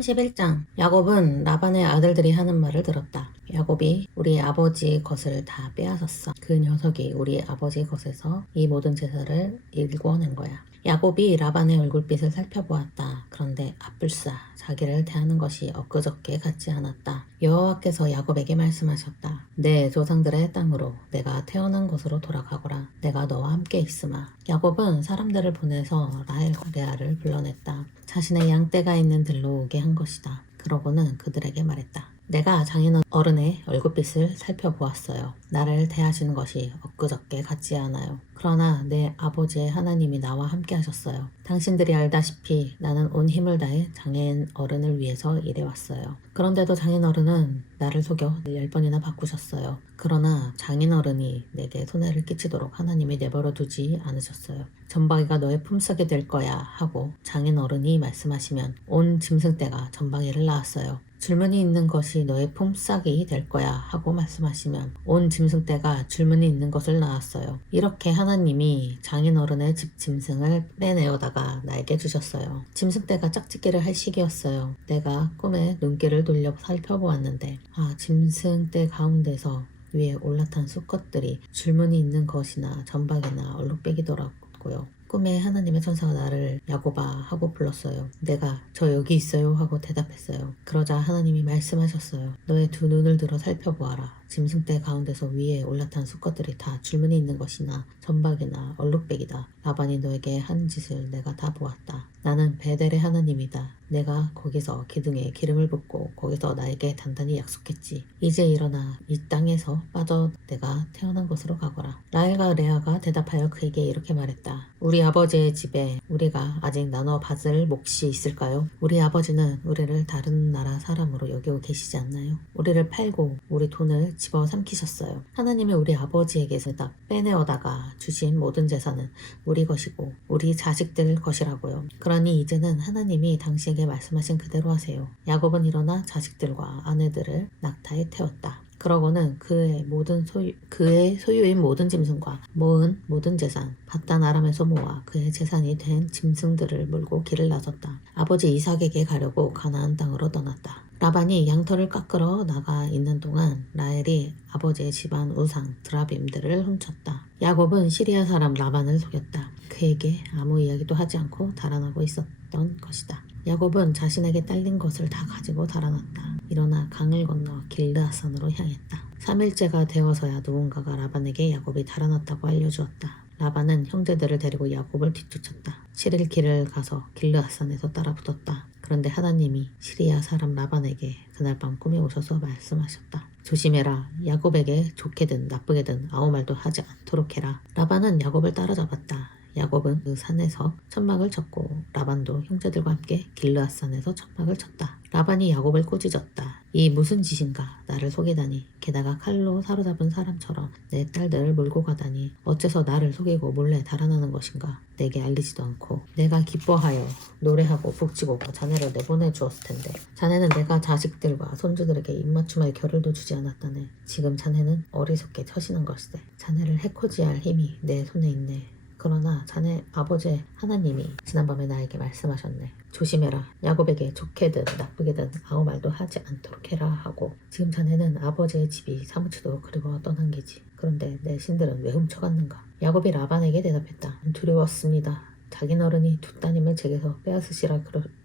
31장. 야곱은 라반의 아들들이 하는 말을 들었다. 야곱이 우리 아버지 것을 다 빼앗았어. 그 녀석이 우리 아버지 것에서 이 모든 제사를 일궈낸 거야. 야곱이 라반의 얼굴빛을 살펴보았다. 그런데 아뿔싸 자기를 대하는 것이 엊그저께 같지 않았다. 여호와께서 야곱에게 말씀하셨다. 내 조상들의 땅으로 내가 태어난 곳으로 돌아가거라. 내가 너와 함께 있으마. 야곱은 사람들을 보내서 라헬과 레아를 불러냈다. 자신의 양떼가 있는 들로 오게 한 것이다. 그러고는 그들에게 말했다. 내가 장인 어른의 얼굴빛을 살펴보았어요. 나를 대하시는 것이 엊그저께 같지 않아요. 그러나 내 아버지의 하나님이 나와 함께 하셨어요. 당신들이 알다시피 나는 온 힘을 다해 장인 어른을 위해서 일해왔어요. 그런데도 장인 어른은 나를 속여 10번이나 바꾸셨어요. 그러나 장인 어른이 내게 손해를 끼치도록 하나님이 내버려 두지 않으셨어요. 전방위가 너의 품삯이 될 거야 하고 장인 어른이 말씀하시면 온 짐승떼가 전방위를 낳았어요. 줄무늬 있는 것이 너의 품삯이 될 거야 하고 말씀하시면 온 짐승떼가 줄무늬 있는 것을 낳았어요. 이렇게 하나님이 장인어른의 집 짐승을 빼내어다가 나에게 주셨어요. 짐승떼가 짝짓기를 할 시기였어요. 내가 꿈에 눈길을 돌려 살펴보았는데 짐승떼 가운데서 위에 올라탄 수컷들이 줄무늬 있는 것이나 점박이나 얼룩배기더라고요. 꿈에 하나님의 천사가 나를 야곱아 하고 불렀어요. 내가 저 여기 있어요 하고 대답했어요. 그러자 하나님이 말씀하셨어요. 너의 두 눈을 들어 살펴보아라. 짐승떼 가운데서 위에 올라탄 수컷들이 다 줄무늬 있는 것이나 점박이나 얼룩배기다. 라반이 너에게 한 짓을 내가 다 보았다. 나는 베델의 하나님이다. 내가 거기서 기둥에 기름을 붓고 거기서 나에게 단단히 약속했지. 이제 일어나 이 땅에서 빠져 내가 태어난 곳으로 가거라. 라헬과 레아가 대답하여 그에게 이렇게 말했다. 우리 아버지의 집에 우리가 아직 나눠 받을 몫이 있을까요? 우리 아버지는 우리를 다른 나라 사람으로 여기고 계시지 않나요? 우리를 팔고 우리 돈을 집어 삼키셨어요. 하나님이 우리 아버지에게서 다 빼내어다가 주신 모든 재산은 우리 것이고 우리 자식들 것이라고요. 그러니 이제는 하나님이 당신에게 말씀하신 그대로 하세요. 야곱은 일어나 자식들과 아내들을 낙타에 태웠다. 그러고는 그의 소유인 모든 짐승과 모은 모든 재산, 바단 아람에서 모아 그의 재산이 된 짐승들을 몰고 길을 나섰다. 아버지 이삭에게 가려고 가나안 땅으로 떠났다. 라반이 양털을 깎으러 나가 있는 동안 라헬이 아버지의 집안 우상 드라빔들을 훔쳤다. 야곱은 시리아 사람 라반을 속였다. 그에게 아무 이야기도 하지 않고 달아나고 있었던 것이다. 야곱은 자신에게 딸린 것을 다 가지고 달아났다. 일어나 강을 건너 길르앗산으로 향했다. 3일째가 되어서야 누군가가 라반에게 야곱이 달아났다고 알려주었다. 라반은 형제들을 데리고 야곱을 뒤쫓았다. 7일 길을 가서 길르앗산에서 따라붙었다. 그런데 하나님이 시리아 사람 라반에게 그날 밤 꿈에 오셔서 말씀하셨다. 조심해라. 야곱에게 좋게든 나쁘게든 아무 말도 하지 않도록 해라. 라반은 야곱을 따라잡았다. 야곱은 그 산에서 천막을 쳤고 라반도 형제들과 함께 길르앗산에서 천막을 쳤다. 라반이 야곱을 꾸짖었다. 이 무슨 짓인가? 나를 속이다니. 게다가 칼로 사로잡은 사람처럼 내 딸들을 몰고 가다니. 어째서 나를 속이고 몰래 달아나는 것인가? 내게 알리지도 않고 내가 기뻐하여 노래하고 북치고 자네를 내보내 주었을 텐데 자네는 내가 자식들과 손주들에게 입맞춤할 겨를도 주지 않았다네. 지금 자네는 어리석게 처시는 것이대. 자네를 해코지할 힘이 내 손에 있네. 그러나 자네 아버지 하나님이 지난밤에 나에게 말씀하셨네. 조심해라. 야곱에게 좋게든 나쁘게든 아무 말도 하지 않도록 해라 하고. 지금 자네는 아버지의 집이 사무치도록 그리워 떠난 게지. 그런데 내 신들은 왜 훔쳐갔는가? 야곱이 라반에게 대답했다. 두려웠습니다. 장인어른이 두 따님을 제게서 빼앗으시라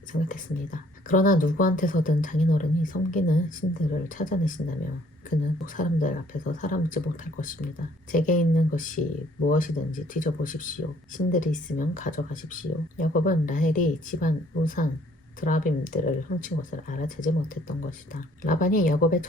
생각했습니다. 그러나 누구한테서든 장인어른이 섬기는 신들을 찾아내신다면 그는 사람들 앞에서 살아남지 못할 것입니다. 제게 있는 것이 무엇이든지 뒤져보십시오. 신들이 있으면 가져가십시오. 야곱은 라헬이 집안 우상 드라빔들을 훔친 것을 알아채지 못했던 것이다. 라반이 야곱의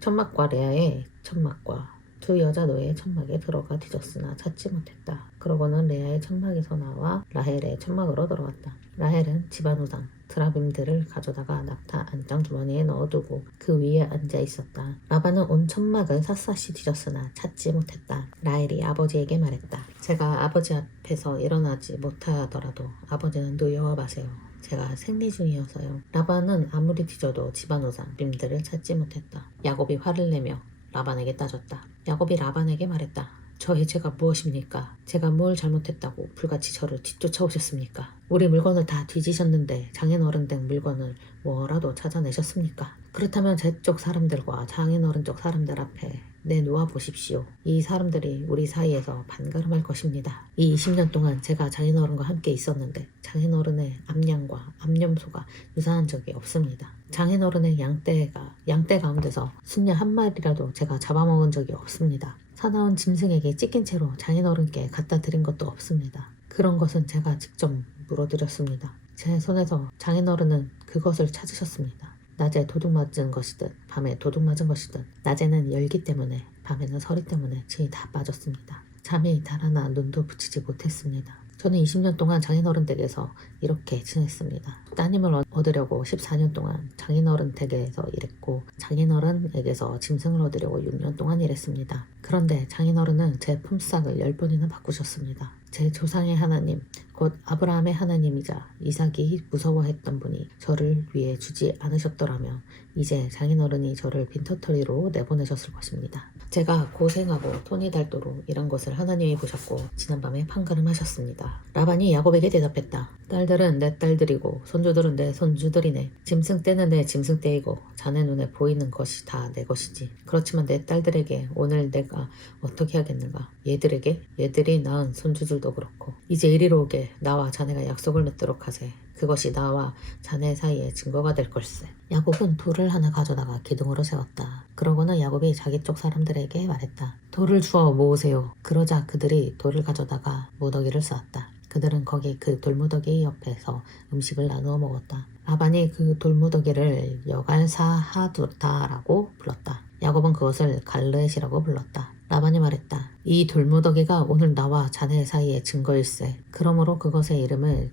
천막과 레아의 천막과 두 여자 노예의 천막에 들어가 뒤졌으나 찾지 못했다. 그러고는 레아의 천막에서 나와 라헬의 천막으로 들어갔다. 라헬은 집안 우상 드라빔들을 가져다가 낙타 안장 주머니에 넣어두고 그 위에 앉아 있었다. 라반은 온 천막을 샅샅이 뒤졌으나 찾지 못했다. 라헬이 아버지에게 말했다. 제가 아버지 앞에서 일어나지 못하더라도 아버지는 노여워 마세요. 제가 생리 중이어서요. 라반은 아무리 뒤져도 집안 우상 빔들을 찾지 못했다. 야곱이 화를 내며 라반에게 따졌다. 야곱이 라반에게 말했다. 저의 죄가 무엇입니까? 제가 뭘 잘못했다고 불같이 저를 뒤쫓아오셨습니까? 우리 물건을 다 뒤지셨는데 장인어른 댁 물건을 뭐라도 찾아내셨습니까? 그렇다면 제 쪽 사람들과 장인어른 쪽 사람들 앞에 내놓아 보십시오. 이 사람들이 우리 사이에서 반가름할 것입니다. 이 20년 동안 제가 장인어른과 함께 있었는데 장인어른의 암양과 암염소가 유사한 적이 없습니다. 장인어른의 양떼 가운데서 순녀 한 마리라도 제가 잡아먹은 적이 없습니다. 사나운 짐승에게 찢긴 채로 장인어른께 갖다 드린 것도 없습니다. 그런 것은 제가 직접 물어드렸습니다. 제 손에서 장인어른은 그것을 찾으셨습니다. 낮에 도둑 맞은 것이든 밤에 도둑 맞은 것이든 낮에는 열기 때문에 밤에는 서리 때문에 진이 다 빠졌습니다. 잠이 달아나 눈도 붙이지 못했습니다. 저는 20년 동안 장인어른 댁에서 이렇게 지냈습니다. 따님을 얻으려고 14년 동안 장인어른 댁에서 일했고 장인어른에게서 짐승을 얻으려고 6년 동안 일했습니다. 그런데 장인어른은 제 품삯을 10번이나 바꾸셨습니다. 제 조상의 하나님, 곧 아브라함의 하나님이자 이삭이 무서워했던 분이 저를 위해 주지 않으셨더라면 이제 장인어른이 저를 빈터터리로 내보내셨을 것입니다. 제가 고생하고 돈이 닳도록 이런 것을 하나님이 보셨고 지난밤에 판가름하셨습니다. 라반이 야곱에게 대답했다. 딸들은 내 딸들이고 손주들은 내 손주들이네. 짐승떼는 내 짐승떼이고 자네 눈에 보이는 것이 다 내 것이지. 그렇지만 내 딸들에게 오늘 내가 어떻게 하겠는가. 얘들이 낳은 손주들도 그렇고 이제 이리로 오게 나와 자네가 약속을 맺도록 하세. 그것이 나와 자네 사이에 증거가 될 걸세. 야곱은 돌을 하나 가져다가 기둥으로 세웠다. 그러고는 야곱이 자기 쪽 사람들에게 말했다. 돌을 주워 모으세요. 그러자 그들이 돌을 가져다가 무더기를 쌓았다. 그들은 거기 그 돌무더기 옆에서 음식을 나누어 먹었다. 라반이 그 돌무더기를 여갈사하두다라고 불렀다. 야곱은 그것을 갈르엣이라고 불렀다. 라반이 말했다. 이 돌무더기가 오늘 나와 자네 사이의 증거일세. 그러므로 그것의 이름을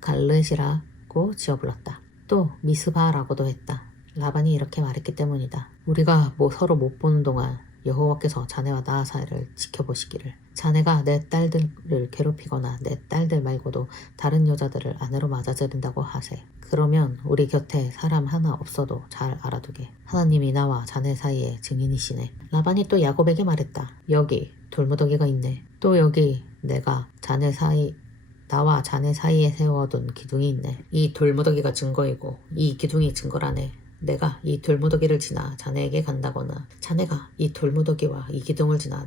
갈르엣이라고 지어 불렀다. 또 미스바라고도 했다. 라반이 이렇게 말했기 때문이다. 우리가 서로 못 보는 동안 여호와께서 자네와 나 사이를 지켜보시기를. 자네가 내 딸들을 괴롭히거나 내 딸들 말고도 다른 여자들을 아내로 맞아들인다고 하세. 그러면 우리 곁에 사람 하나 없어도 잘 알아두게. 하나님이 나와 자네 사이의 증인이시네. 라반이 또 야곱에게 말했다. 여기 돌무더기가 있네. 또 여기 내가 나와 자네 사이에 세워둔 기둥이 있네. 이 돌무더기가 증거이고 이 기둥이 증거라네. 내가 이 돌무더기를 지나 자네에게 간다거나 자네가 이 돌무더기와 이 기둥을 지나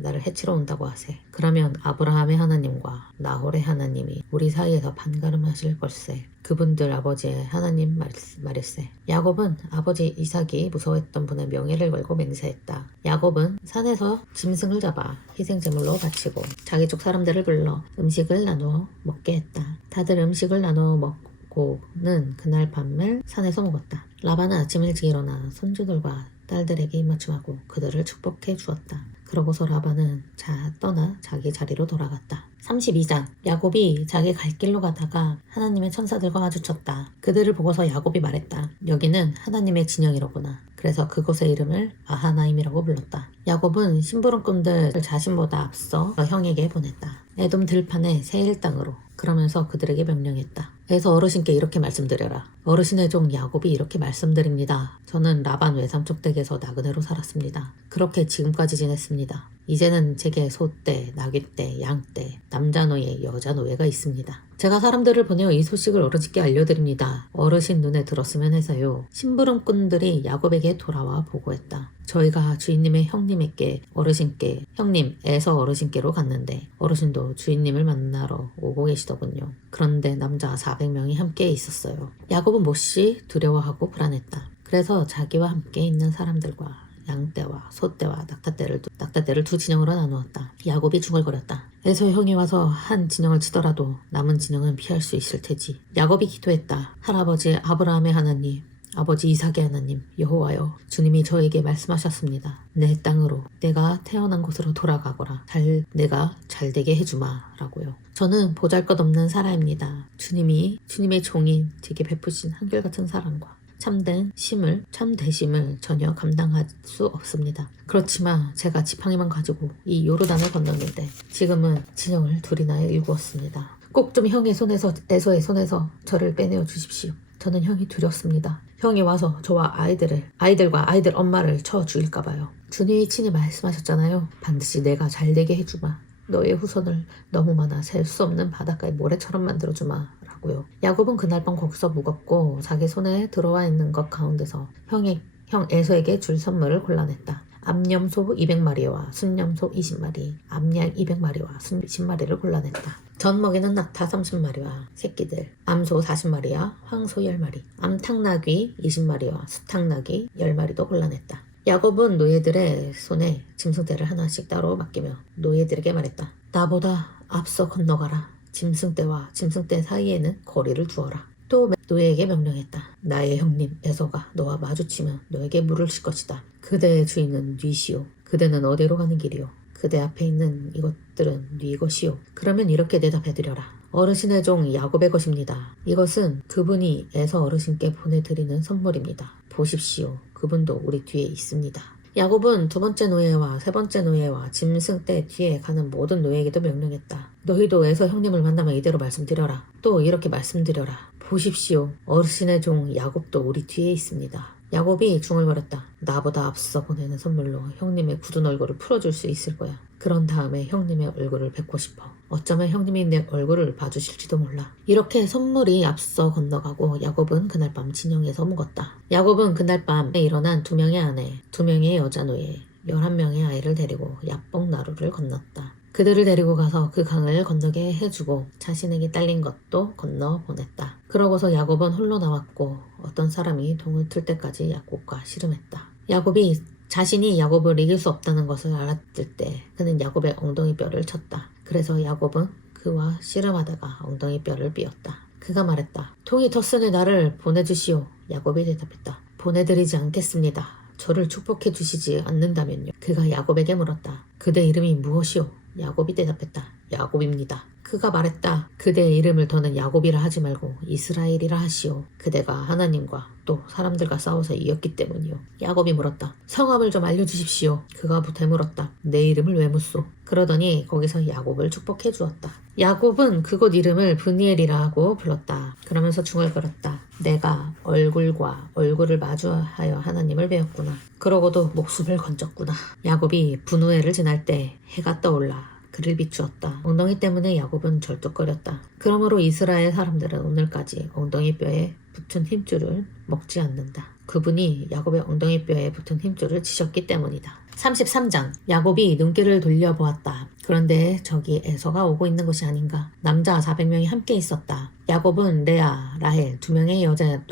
나를 해치러 온다고 하세. 그러면 아브라함의 하나님과 나홀의 하나님이 우리 사이에서 판가름하실 걸세. 그분들 아버지의 하나님 말일세. 야곱은 아버지 이삭이 무서워했던 분의 명예를 걸고 맹세했다. 야곱은 산에서 짐승을 잡아 희생제물로 바치고 자기 쪽 사람들을 불러 음식을 나누어 먹게 했다. 다들 음식을 나누어 먹고는 그날 밤을 산에서 먹었다. 라반은 아침 일찍 일어나 손주들과 딸들에게 입맞춤하고 그들을 축복해 주었다. 그러고서 라반은 떠나 자기 자리로 돌아갔다. 32장. 야곱이 자기 갈 길로 가다가 하나님의 천사들과 마주쳤다. 그들을 보고서 야곱이 말했다. 여기는 하나님의 진영이로구나. 그래서 그곳의 이름을 마하나임이라고 불렀다. 야곱은 심부름꾼들 자신보다 앞서 형에게 보냈다. 에돔 들판의 세일 땅으로. 그러면서 그들에게 명령했다. 그래서 어르신께 이렇게 말씀드려라. 어르신의 종 야곱이 이렇게 말씀드립니다. 저는 라반 외삼촌 댁에서 나그네로 살았습니다. 그렇게 지금까지 지냈습니다. 이제는 제게 소떼, 나귀떼, 양떼, 남자 노예, 여자 노예가 있습니다. 제가 사람들을 보내어 이 소식을 어르신께 알려드립니다. 어르신 눈에 들었으면 해서요. 심부름꾼들이 야곱에게 돌아와 보고했다. 저희가 주인님의 형님에게 어르신께 형님에서 어르신께로 갔는데 어르신도 주인님을 만나러 오고 계시더군요. 그런데 남자 400명이 함께 있었어요. 야곱은 몹시 두려워하고 불안했다. 그래서 자기와 함께 있는 사람들과 양떼와 소떼와 낙타떼를 두 진영으로 나누었다. 야곱이 중얼거렸다. 에서 형이 와서 한 진영을 치더라도 남은 진영은 피할 수 있을 테지. 야곱이 기도했다. 할아버지 아브라함의 하나님, 아버지 이삭의 하나님 여호와여, 주님이 저에게 말씀하셨습니다. 내 땅으로 내가 태어난 곳으로 돌아가거라. 내가 잘되게 해주마 라고요. 저는 보잘것없는 사람입니다. 주님의 종인 제게 베푸신 한결같은 사랑과 참되심을 전혀 감당할 수 없습니다. 그렇지만 제가 지팡이만 가지고 이 요르단을 건넜는데 지금은 진영을 둘이나 일구었습니다. 꼭 좀 형의 손에서 에서의 손에서 저를 빼내어 주십시오. 저는 형이 두렵습니다. 형이 와서 저와 아이들과 아이들 엄마를 쳐 죽일까봐요. 주님이 친히 말씀하셨잖아요. 반드시 내가 잘되게 해주마. 너의 후손을 너무 많아 셀 수 없는 바닷가의 모래처럼 만들어주마 라고요. 야곱은 그날 밤 거기서 묵었고 자기 손에 들어와 있는 것 가운데서 형 에서에게 줄 선물을 골라냈다. 암염소 200마리와 순염소 20마리, 암양 200마리와 순 10마리를 골라냈다. 전 먹이는 낙타 30마리와 새끼들, 암소 40마리와 황소 10마리, 암탉나귀 20마리와 수탉나귀 10마리도 골라냈다. 야곱은 노예들의 손에 짐승떼를 하나씩 따로 맡기며 노예들에게 말했다. 나보다 앞서 건너가라. 짐승떼와 짐승떼 사이에는 거리를 두어라. 또 노예에게 명령했다. 나의 형님 에서가 너와 마주치면 너에게 물을 실 것이다. 그대의 주인은 뉘시오. 그대는 어디로 가는 길이오. 그대 앞에 있는 이것들은 네 것이오. 그러면 이렇게 대답해드려라. 어르신의 종 야곱의 것입니다. 이것은 그분이 에서 어르신께 보내드리는 선물입니다. 보십시오. 그분도 우리 뒤에 있습니다. 야곱은 두 번째 노예와 세 번째 노예와 짐승떼 뒤에 가는 모든 노예에게도 명령했다. 너희도 에서 형님을 만나면 이대로 말씀드려라. 또 이렇게 말씀드려라. 보십시오. 어르신의 종 야곱도 우리 뒤에 있습니다. 야곱이 중얼거렸다. 나보다 앞서 보내는 선물로 형님의 굳은 얼굴을 풀어줄 수 있을 거야. 그런 다음에 형님의 얼굴을 뵙고 싶어. 어쩌면 형님이 내 얼굴을 봐주실지도 몰라. 이렇게 선물이 앞서 건너가고 야곱은 그날 밤 진영에서 묵었다. 야곱은 그날 밤에 일어난 2명의 아내, 2명의 여자 노예, 11명의 아이를 데리고 야복 나루를 건넜다. 그들을 데리고 가서 그 강을 건너게 해주고 자신에게 딸린 것도 건너 보냈다. 그러고서 야곱은 홀로 나왔고 어떤 사람이 동을 틀 때까지 야곱과 씨름했다. 야곱이 자신이 야곱을 이길 수 없다는 것을 알았을 때 그는 야곱의 엉덩이 뼈를 쳤다. 그래서 야곱은 그와 씨름하다가 엉덩이 뼈를 삐었다. 그가 말했다. 통이 텄으니 나를 보내주시오. 야곱이 대답했다. 보내드리지 않겠습니다. 저를 축복해 주시지 않는다면요. 그가 야곱에게 물었다. 그대 이름이 무엇이오? 야곱이 대답했다. 야곱입니다. 그가 말했다. 그대의 이름을 더는 야곱이라 하지 말고 이스라엘이라 하시오. 그대가 하나님과 또 사람들과 싸워서 이겼기 때문이요. 야곱이 물었다. 성함을 좀 알려주십시오. 그가 되물었다. 내 이름을 왜 묻소? 그러더니 거기서 야곱을 축복해 주었다. 야곱은 그곳 이름을 브니엘이라고 불렀다. 그러면서 중얼거렸다. 내가 얼굴과 얼굴을 마주하여 하나님을 배웠구나. 그러고도 목숨을 건졌구나. 야곱이 분우엘을 지날 때 해가 떠올라 그를 비추었다. 엉덩이 때문에 야곱은 절뚝거렸다. 그러므로 이스라엘 사람들은 오늘까지 엉덩이 뼈에 붙은 힘줄을 먹지 않는다. 그분이 야곱의 엉덩이 뼈에 붙은 힘줄을 치셨기 때문이다. 33장. 야곱이 눈길을 돌려보았다. 그런데 저기 에서가 오고 있는 것이 아닌가. 남자 400명이 함께 있었다. 야곱은 레아, 라헬 2명의 여자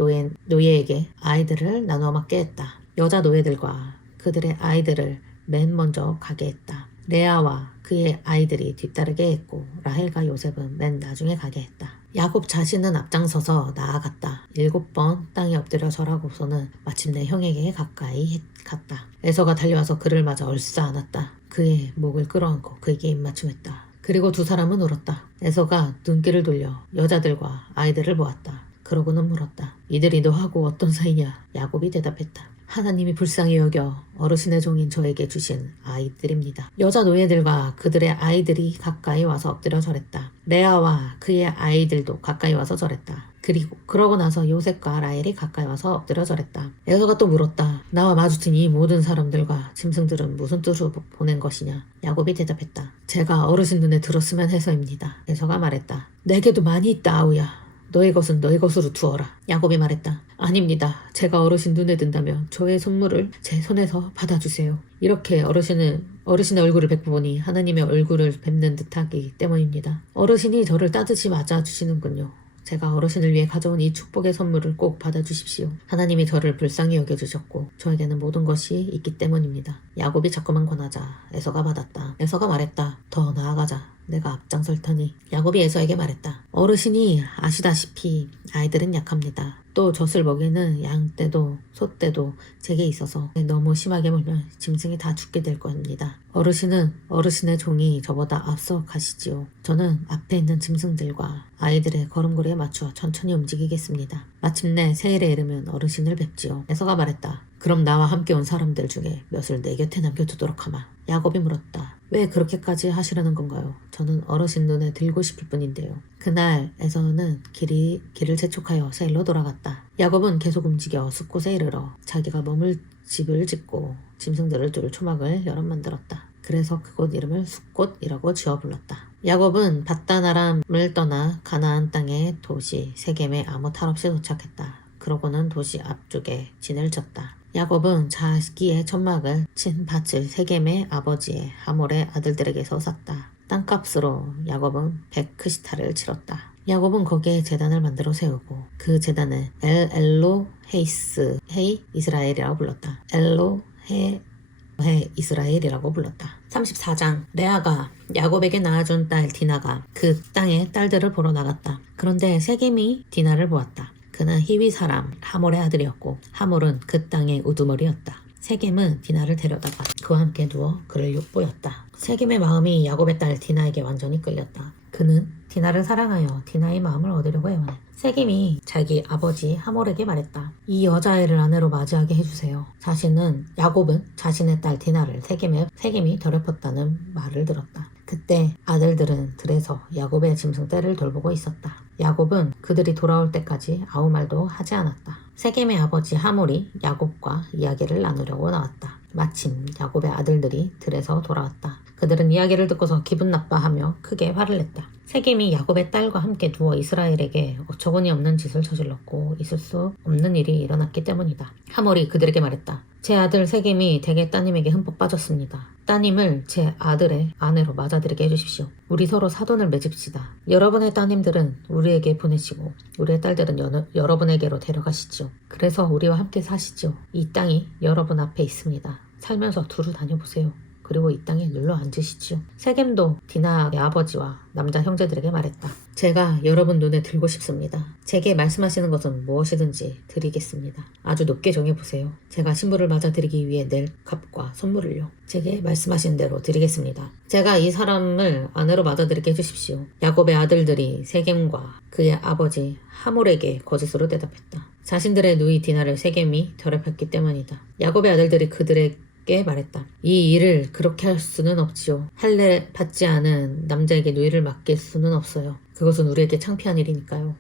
노예에게 아이들을 나눠 맡게 했다. 여자 노예들과 그들의 아이들을 맨 먼저 가게 했다. 레아와 그의 아이들이 뒤따르게 했고 라헬과 요셉은 맨 나중에 가게 했다. 야곱 자신은 앞장서서 나아갔다. 7번 땅에 엎드려 절하고서는 마침내 형에게 가까이 갔다. 에서가 달려와서 그를 맞아 얼싸 안았다. 그의 목을 끌어안고 그에게 입맞춤했다. 그리고 두 사람은 울었다. 에서가 눈길을 돌려 여자들과 아이들을 보았다. 그러고는 물었다. 이들이 너하고 어떤 사이냐? 야곱이 대답했다. 하나님이 불쌍히 여겨 어르신의 종인 저에게 주신 아이들입니다. 여자 노예들과 그들의 아이들이 가까이 와서 엎드려 절했다. 레아와 그의 아이들도 가까이 와서 절했다. 그러고 나서 요셉과 라헬이 가까이 와서 엎드려 절했다. 에서가 또 물었다. 나와 마주친 이 모든 사람들과 짐승들은 무슨 뜻으로 보낸 것이냐? 야곱이 대답했다. 제가 어르신 눈에 들었으면 해서입니다. 에서가 말했다. 내게도 많이 있다 아우야. 너의 것은 너의 것으로 두어라. 야곱이 말했다. 아닙니다. 제가 어르신 눈에 든다면 저의 선물을 제 손에서 받아주세요. 이렇게 어르신의 얼굴을 뵙고 보니 하나님의 얼굴을 뵙는 듯하기 때문입니다. 어르신이 저를 따뜻이 맞아주시는군요. 제가 어르신을 위해 가져온 이 축복의 선물을 꼭 받아주십시오. 하나님이 저를 불쌍히 여겨주셨고 저에게는 모든 것이 있기 때문입니다. 야곱이 자꾸만 권하자 에서가 받았다. 에서가 말했다. 더 나아가자. 내가 앞장설 테니. 야곱이 에서에게 말했다. 어르신이 아시다시피 아이들은 약합니다. 또 젖을 먹이는 양 떼도 소 떼도 제게 있어서 너무 심하게 물면 짐승이 다 죽게 될 겁니다. 어르신은 어르신의 종이 저보다 앞서 가시지요. 저는 앞에 있는 짐승들과 아이들의 걸음걸이에 맞추어 천천히 움직이겠습니다. 마침내 세일에 이르면 어르신을 뵙지요. 에서가 말했다. 그럼 나와 함께 온 사람들 중에 몇을 내 곁에 남겨두도록 하마. 야곱이 물었다. 왜 그렇게까지 하시려는 건가요? 저는 어르신 눈에 들고 싶을 뿐인데요. 그날 에서는 길을 재촉하여 세일로 돌아갔다. 야곱은 계속 움직여 숲곳에 이르러 자기가 머물 집을 짓고 짐승들을 둘 초막을 여럿 만들었다. 그래서 그곳 이름을 숲곳이라고 지어 불렀다. 야곱은 밧다나람을 떠나 가나안 땅의 도시 세겜에 아무 탈 없이 도착했다. 그러고는 도시 앞쪽에 진을 쳤다. 야곱은 자기의 천막을 친 밭을 세겜의 아버지의 하몰의 아들들에게서 샀다. 땅값으로 야곱은 100크시타를 치렀다. 야곱은 거기에 제단을 만들어 세우고 그 제단을 헤이 이스라엘이라고 불렀다. 헤 이스라엘이라고 불렀다. 34장. 레아가 야곱에게 낳아준 딸 디나가 그 땅의 딸들을 보러 나갔다. 그런데 세겜이 디나를 보았다. 그는 히위 사람 하몰의 아들이었고 하몰은 그 땅의 우두머리였다. 세겜은 디나를 데려다가 그와 함께 누워 그를 욕보였다. 세겜의 마음이 야곱의 딸 디나에게 완전히 끌렸다. 그는 디나를 사랑하여 디나의 마음을 얻으려고 애원해. 세겜이 자기 아버지 하몰에게 말했다. 이 여자아이를 아내로 맞이하게 해주세요. 야곱은 자신의 딸 디나를 세겜이 더럽혔다는 말을 들었다. 그때 아들들은 들에서 야곱의 짐승 떼를 돌보고 있었다. 야곱은 그들이 돌아올 때까지 아무 말도 하지 않았다. 세겜의 아버지 하몰이 야곱과 이야기를 나누려고 나왔다. 마침 야곱의 아들들이 들에서 돌아왔다. 그들은 이야기를 듣고서 기분 나빠하며 크게 화를 냈다. 세겜이 야곱의 딸과 함께 누워 이스라엘에게 어처구니 없는 짓을 저질렀고 있을 수 없는 일이 일어났기 때문이다. 하몰이 그들에게 말했다. 제 아들 세겜이 대개 따님에게 흠뻑 빠졌습니다. 따님을 제 아들의 아내로 맞아들이게 해주십시오. 우리 서로 사돈을 맺읍시다. 여러분의 따님들은 우리에게 보내시고 우리의 딸들은 여러분에게로 데려가시죠. 그래서 우리와 함께 사시죠. 이 땅이 여러분 앞에 있습니다. 살면서 두루 다녀보세요. 그리고 이 땅에 눌러 앉으시지요. 세겜도 디나의 아버지와 남자 형제들에게 말했다. 제가 여러분 눈에 들고 싶습니다. 제게 말씀하시는 것은 무엇이든지 드리겠습니다. 아주 높게 정해보세요. 제가 신부를 맞아드리기 위해 낼 값과 선물을요. 제게 말씀하신 대로 드리겠습니다. 제가 이 사람을 아내로 맞아들이게 해주십시오. 야곱의 아들들이 세겜과 그의 아버지 하몰에게 거짓으로 대답했다. 자신들의 누이 디나를 세겜이 더럽혔기 때문이다. 야곱의 아들들이 그들에게 말했다. 이 일을 그렇게 할 수는 없지요. 할례 받지 않은 남자에게 누이를 맡길 수는 없어요. 그것은 우리에게 창피한 일이니까요.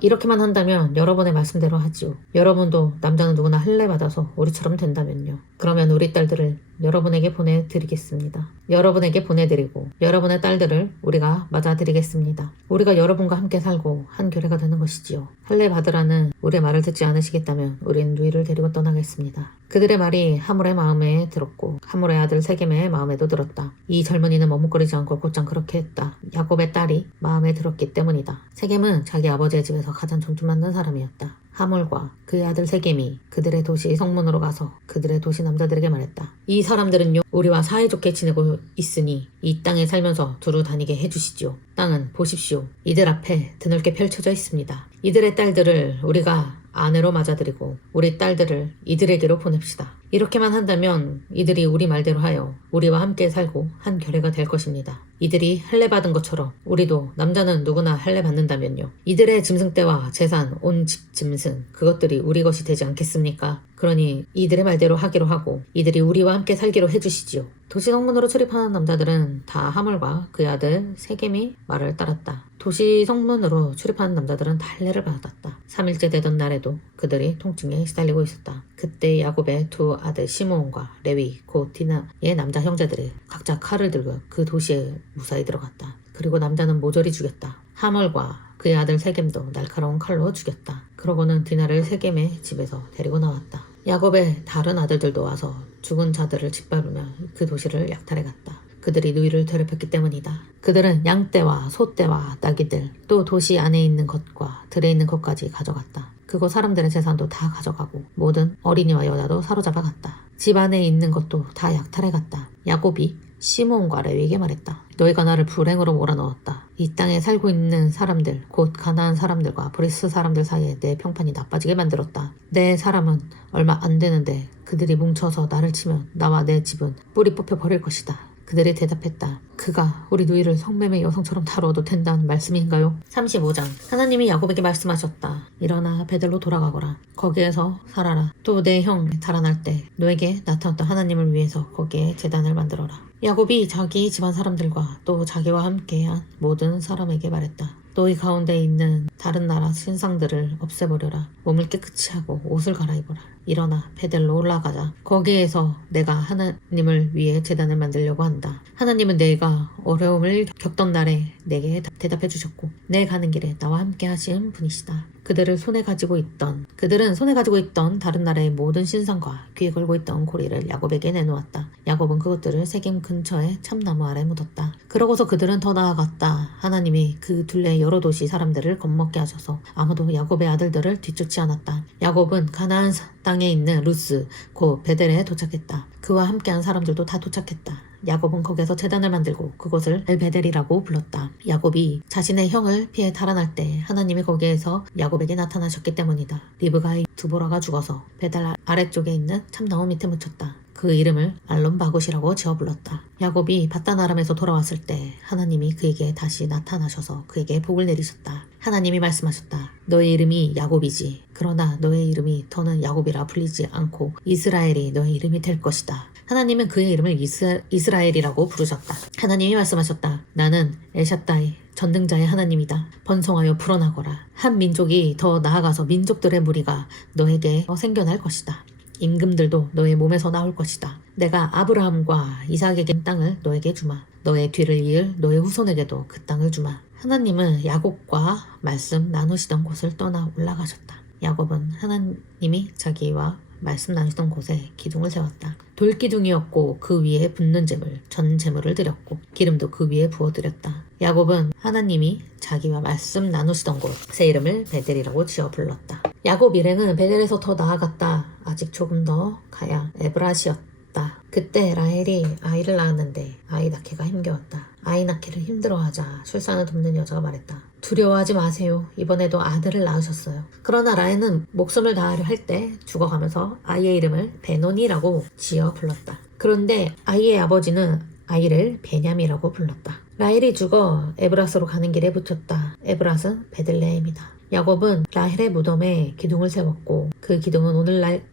이렇게만 한다면 여러분의 말씀대로 하지요. 여러분도 남자는 누구나 할례 받아서 우리처럼 된다면요. 그러면 우리 딸들을 여러분에게 보내드리겠습니다. 여러분에게 보내드리고 여러분의 딸들을 우리가 맞아드리겠습니다. 우리가 여러분과 함께 살고 한 교례가 되는 것이지요. 할례 받으라는 우리의 말을 듣지 않으시겠다면 우리는 누이를 데리고 떠나겠습니다. 그들의 말이 하몰의 마음에 들었고 하몰의 아들 세겜의 마음에도 들었다. 이 젊은이는 머뭇거리지 않고 곧장 그렇게 했다. 야곱의 딸이 마음에 들었기 때문이다. 세겜은 자기 아버지의 집에서 가장 존중받는 사람이었다. 하몰과 그의 아들 세겜이 그들의 도시 성문으로 가서 그들의 도시 남자들에게 말했다. 이 사람들은요 우리와 사이좋게 지내고 있으니 이 땅에 살면서 두루 다니게 해주시지요. 땅은 보십시오. 이들 앞에 드넓게 펼쳐져 있습니다. 이들의 딸들을 우리가 아내로 맞아들이고 우리 딸들을 이들에게로 보냅시다. 이렇게만 한다면 이들이 우리 말대로 하여 우리와 함께 살고 한 결례가 될 것입니다. 이들이 할례 받은 것처럼 우리도 남자는 누구나 할례 받는다면요. 이들의 짐승떼와 재산, 온 집 짐승 그것들이 우리 것이 되지 않겠습니까? 그러니 이들의 말대로 하기로 하고 이들이 우리와 함께 살기로 해주시지요. 도시 성문으로 출입하는 남자들은 다 하몰과 그의 아들 세겜이 말을 따랐다. 도시 성문으로 출입하는 남자들은 다 할례를 받았다. 3일째 되던 날에도 그들이 통증에 시달리고 있었다. 그때 야곱의 두 아들 시므온과 레위 곧 디나의 남자 형제들이 각자 칼을 들고 그 도시에 무사히 들어갔다. 그리고 남자는 모조리 죽였다. 하몰과 그의 아들 세겜도 날카로운 칼로 죽였다. 그러고는 디나를 세겜의 집에서 데리고 나왔다. 야곱의 다른 아들들도 와서 죽은 자들을 짓밟으며 그 도시를 약탈해 갔다. 그들이 누이를 더럽혔기 때문이다. 그들은 양떼와 소떼와 나귀들 또 도시 안에 있는 것과 들에 있는 것까지 가져갔다. 그곳 사람들의 재산도 다 가져가고 모든 어린이와 여자도 사로잡아 갔다. 집 안에 있는 것도 다 약탈해 갔다. 야곱이 시므온과 레위에게 말했다. 너희가 나를 불행으로 몰아넣었다. 이 땅에 살고 있는 사람들 곧 가나안 사람들과 브리스 사람들 사이에 내 평판이 나빠지게 만들었다. 내 사람은 얼마 안 되는데 그들이 뭉쳐서 나를 치면 나와 내 집은 뿌리 뽑혀 버릴 것이다. 그들이 대답했다. 그가 우리 누이를 성매매 여성처럼 다루어도 된다는 말씀인가요? 35장. 하나님이 야곱에게 말씀하셨다. 일어나 베들로 돌아가거라. 거기에서 살아라. 또 내 형 달아날 때 너에게 나타났던 하나님을 위해서 거기에 제단을 만들어라. 야곱이 자기 집안 사람들과 또 자기와 함께한 모든 사람에게 말했다. 너희 가운데 있는 다른 나라 신상들을 없애버려라. 몸을 깨끗이 하고 옷을 갈아입어라. 일어나 베델로 올라가자. 거기에서 내가 하나님을 위해 제단을 만들려고 한다. 하나님은 내가 어려움을 겪던 날에 내게 대답해 주셨고 내 가는 길에 나와 함께 하신 분이시다. 그들은 손에 가지고 있던 다른 나라의 모든 신상과 귀에 걸고 있던 고리를 야곱에게 내놓았다. 야곱은 그것들을 세겜 근처의 참나무 아래 묻었다. 그러고서 그들은 더 나아갔다. 하나님이 그 둘레 여러 도시 사람들을 겁먹게 하셔서 아무도 야곱의 아들들을 뒤쫓지 않았다. 야곱은 가나안 땅에 있는 루스 곧 베델에 도착했다. 그와 함께한 사람들도 다 도착했다. 야곱은 거기서 제단을 만들고 그곳을 엘베델이라고 불렀다. 야곱이 자신의 형을 피해 달아날 때 하나님이 거기에서 야곱에게 나타나셨기 때문이다. 리브가의 드보라가 죽어서 베델 아래쪽에 있는 참나무 밑에 묻혔다. 그 이름을 알론 바굿이라고 지어 불렀다. 야곱이 바단 아람에서 돌아왔을 때 하나님이 그에게 다시 나타나셔서 그에게 복을 내리셨다. 하나님이 말씀하셨다. 너의 이름이 야곱이지. 그러나 너의 이름이 더는 야곱이라 불리지 않고 이스라엘이 너의 이름이 될 것이다. 하나님은 그의 이름을 이스라엘이라고 부르셨다. 하나님이 말씀하셨다. 나는 엘샤다이 전능자의 하나님이다. 번성하여 불어나거라. 한 민족이 더 나아가서 민족들의 무리가 너에게 생겨날 것이다. 임금들도 너의 몸에서 나올 것이다. 내가 아브라함과 이삭에게 땅을 너에게 주마. 너의 뒤를 이을 너의 후손에게도 그 땅을 주마. 하나님은 야곱과 말씀 나누시던 곳을 떠나 올라가셨다. 야곱은 하나님이 자기와 말씀 나누시던 곳에 기둥을 세웠다. 돌기둥이었고 그 위에 붓는 재물, 전 재물을 드렸고 기름도 그 위에 부어드렸다. 야곱은 하나님이 자기와 말씀 나누시던 곳의 이름을 베델이라고 지어 불렀다. 야곱 일행은 베델에서 더 나아갔다. 아직 조금 더 가야 에브라시였다. 그때 라헬이 아이를 낳았는데 아이 낳기가 힘겨웠다. 아이 낳기를 힘들어하자 출산을 돕는 여자가 말했다. 두려워하지 마세요. 이번에도 아들을 낳으셨어요. 그러나 라헬은 목숨을 다하려 할 때 죽어가면서 아이의 이름을 베논이라고 지어 불렀다. 그런데 아이의 아버지는 아이를 베냐미라고 불렀다. 라헬이 죽어 에브라스로 가는 길에 붙였다. 에브라스는 베들레헴이다. 야곱은 라헬의 무덤에 기둥을 세웠고 그 기둥은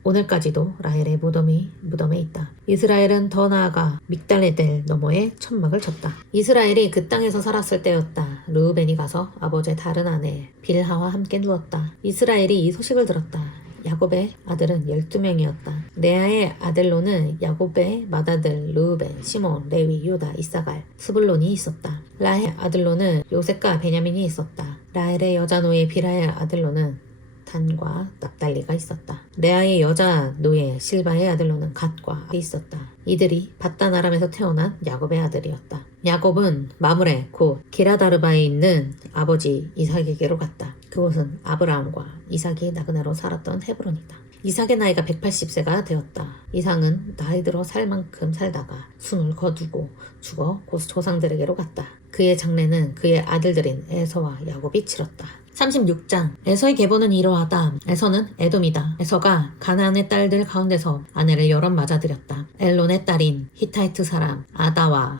오늘까지도 라헬의 무덤에 있다. 이스라엘은 더 나아가 믹달레델 너머에 천막을 쳤다. 이스라엘이 그 땅에서 살았을 때였다. 르우벤이 가서 아버지의 다른 아내 빌하와 함께 누웠다. 이스라엘이 이 소식을 들었다. 야곱의 아들은 12명이었다. 레아의 아들로는 야곱의 맏아들 르우벤, 시몬, 레위, 유다, 이사갈, 스불론이 있었다. 라헬의 아들로는 요셉과 베냐민이 있었다. 라헬의 여자 노예 빌하의 아들로는 단과 납달리가 있었다. 레아의 여자 노예 실바의 아들로는 갓과 있었다. 이들이 바단 아람에서 태어난 야곱의 아들이었다. 야곱은 마므레 곧 기라다르바에 있는 아버지 이삭에게로 갔다. 그곳은 아브라함과 이삭이 나그네로 살았던 헤브론이다. 이삭의 나이가 180세가 되었다. 이삭은 나이 들어 살 만큼 살다가 숨을 거두고 죽어 곧 조상들에게로 갔다. 그의 장례는 그의 아들들인 에서와 야곱이 치렀다. 36장. 에서의 계보는 이러하다. 에서는 에돔이다. 에서가 가나안의 딸들 가운데서 아내를 여럿 맞아들였다. 엘론의 딸인 히타이트 사람 아다와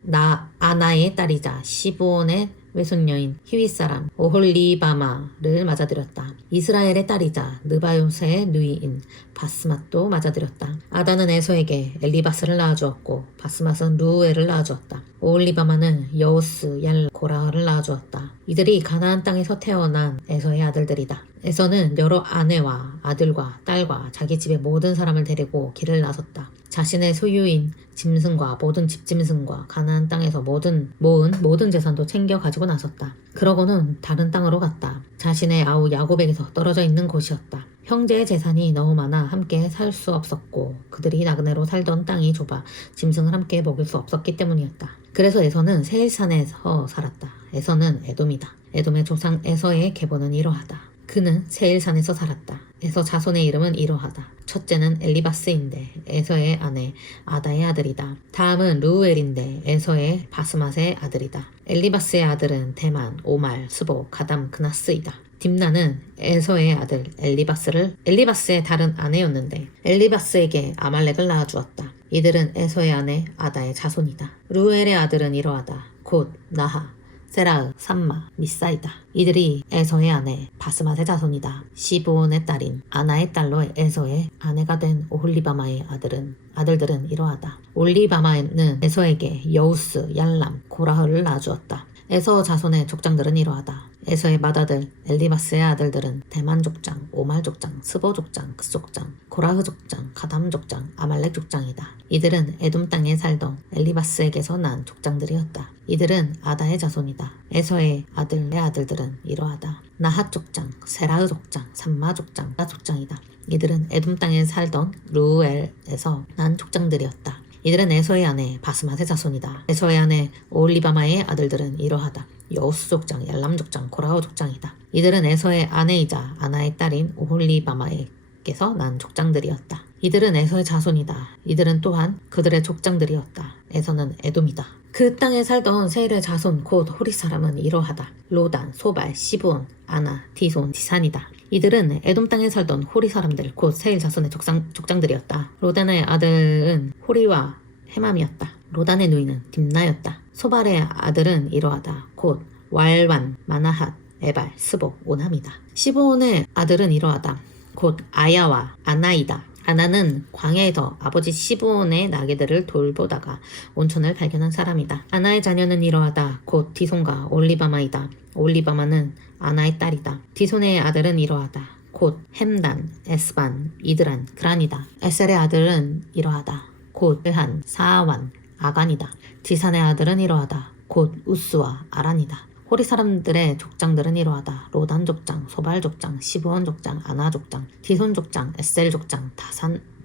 아나의 딸이자 시브온의 외손녀인 히윗 사람 오홀리바마를 맞아들였다. 이스라엘의 딸이자 느바요스의 누이인 바스맛도 맞아들였다. 아다는 에서에게 엘리바스를 낳아주었고 바스맛은 루엘을 낳아주었다. 오홀리바마는 여우스, 얄, 고라를 낳아주었다. 이들이 가나안 땅에서 태어난 에서의 아들들이다. 에서는 여러 아내와 아들과 딸과 자기 집의 모든 사람을 데리고 길을 나섰다. 자신의 소유인 짐승과 모든 집짐승과 가나안 땅에서 모은 모든 재산도 챙겨 가지고 나섰다. 그러고는 다른 땅으로 갔다. 자신의 아우 야곱에게서 떨어져 있는 곳이었다. 형제의 재산이 너무 많아 함께 살 수 없었고 그들이 나그네로 살던 땅이 좁아 짐승을 함께 먹일 수 없었기 때문이었다. 그래서 에서는 세일산에서 살았다. 에서는 에돔이다. 에돔의 조상 에서의 계보는 이러하다. 그는 세일산에서 살았다. 에서 자손의 이름은 이러하다. 첫째는 엘리바스인데 에서의 아내 아다의 아들이다. 다음은 루엘인데 에서의 바스맛의 아들이다. 엘리바스의 아들은 대만, 오말, 수보, 가담, 그나스이다. 딥나는 에서의 아들 엘리바스의 다른 아내였는데 엘리바스에게 아말렉을 낳아주었다. 이들은 에서의 아내 아다의 자손이다. 루엘의 아들은 이러하다. 곧 나하, 세라흐, 삼마, 미사이다. 이들이 에서의 아내 바스맛의 자손이다. 시브온의 딸인 아나의 딸로 에서의 아내가 된 오홀리바마의 아들들은 이러하다. 올리바마는 에서에게 여우스, 얄람, 고라흐를 낳아주었다. 에서 자손의 족장들은 이러하다. 에서의 맏아들 엘리바스의 아들들은 대만 족장, 오말 족장, 스보 족장, 그 족장, 고라흐 족장, 가담 족장, 아말렉 족장이다. 이들은 에돔 땅에 살던 엘리바스에게서 난 족장들이었다. 이들은 아다의 자손이다. 에서의 아들의 아들들은 이러하다. 나핫 족장, 세라흐 족장, 삼마 족장, 나 족장이다. 이들은 에돔 땅에 살던 루엘에서 난 족장들이었다. 이들은 에서의 아내 바스맛의 자손이다. 에서의 아내 오홀리바마의 아들들은 이러하다. 여우스 족장, 얄람 족장, 고라흐 족장이다. 이들은 에서의 아내이자 아나의 딸인 오홀리바마에게서 난 족장들이었다. 이들은 에서의 자손이다. 이들은 또한 그들의 족장들이었다. 에서는 에돔이다. 그 땅에 살던 세일의 자손 곧 호리 사람은 이러하다. 로단, 소발, 시브온, 아나, 디손, 디산이다. 이들은 에돔 땅에 살던 호리 사람들 곧 세일 자손의 족장들이었다. 로단의 아들은 호리와 헤맘이었다. 로단의 누이는 딥나였다. 소발의 아들은 이러하다. 곧 왈완, 마나핫, 에발, 스복, 오남이다. 시브온의 아들은 이러하다. 곧 아야와 아나이다. 아나는 광야에서 아버지 시브온의 나귀들을 돌보다가 온천을 발견한 사람이다. 아나의 자녀는 이러하다. 곧 디손과 올리바마이다. 올리바마는 아나의 딸이다. 디손의 아들은 이러하다. 곧 햄단, 에스반, 이드란, 그란이다. 에셀의 아들은 이러하다. 곧 르한, 사아완, 아간이다. 디산의 아들은 이러하다. 곧 우스와 아란이다. 호리 사람들의 족장들은 이러하다. 로단 족장, 소발 족장, 시브온 족장, 아나 족장, 디손 족장, 에셀 족장,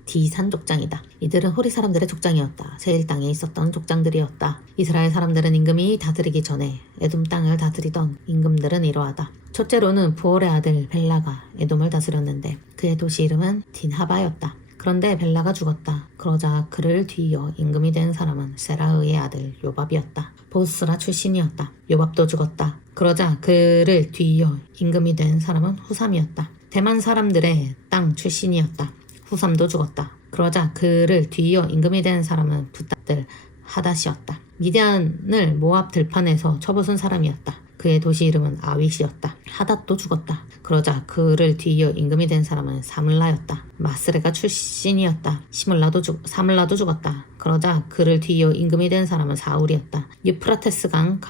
디산 족장이다. 이들은 호리 사람들의 족장이었다. 세일 땅에 있었던 족장들이었다. 이스라엘 사람들은 임금이 다스리기 전에 에돔 땅을 다스리던 임금들은 이러하다. 첫째로는 부올의 아들 벨라가 에돔을 다스렸는데 그의 도시 이름은 딘하바였다. 그런데 벨라가 죽었다. 그러자 그를 뒤이어 임금이 된 사람은 세라흐의 아들 요밥이었다. 보스라 출신이었다. 요밥도 죽었다. 그러자 그를 뒤이어 임금이 된 사람은 후삼이었다. 대만 사람들의 땅 출신이었다. 후삼도 죽었다. 그러자 그를 뒤이어 임금이 된 사람은 붓다들 하닷이었다. 미디안을 모압 들판에서 쳐부순 사람이었다. 그의 도시 이름은 아윗이었다. 하닷도 죽었다. 그러자 그를 뒤이어 임금이 된 사람은 사물라였다. 마스레가 출신이었다. 사물라도 죽었다. 그러자 그를 뒤이어 임금이 된 사람은 사울이었다. 유프라테스강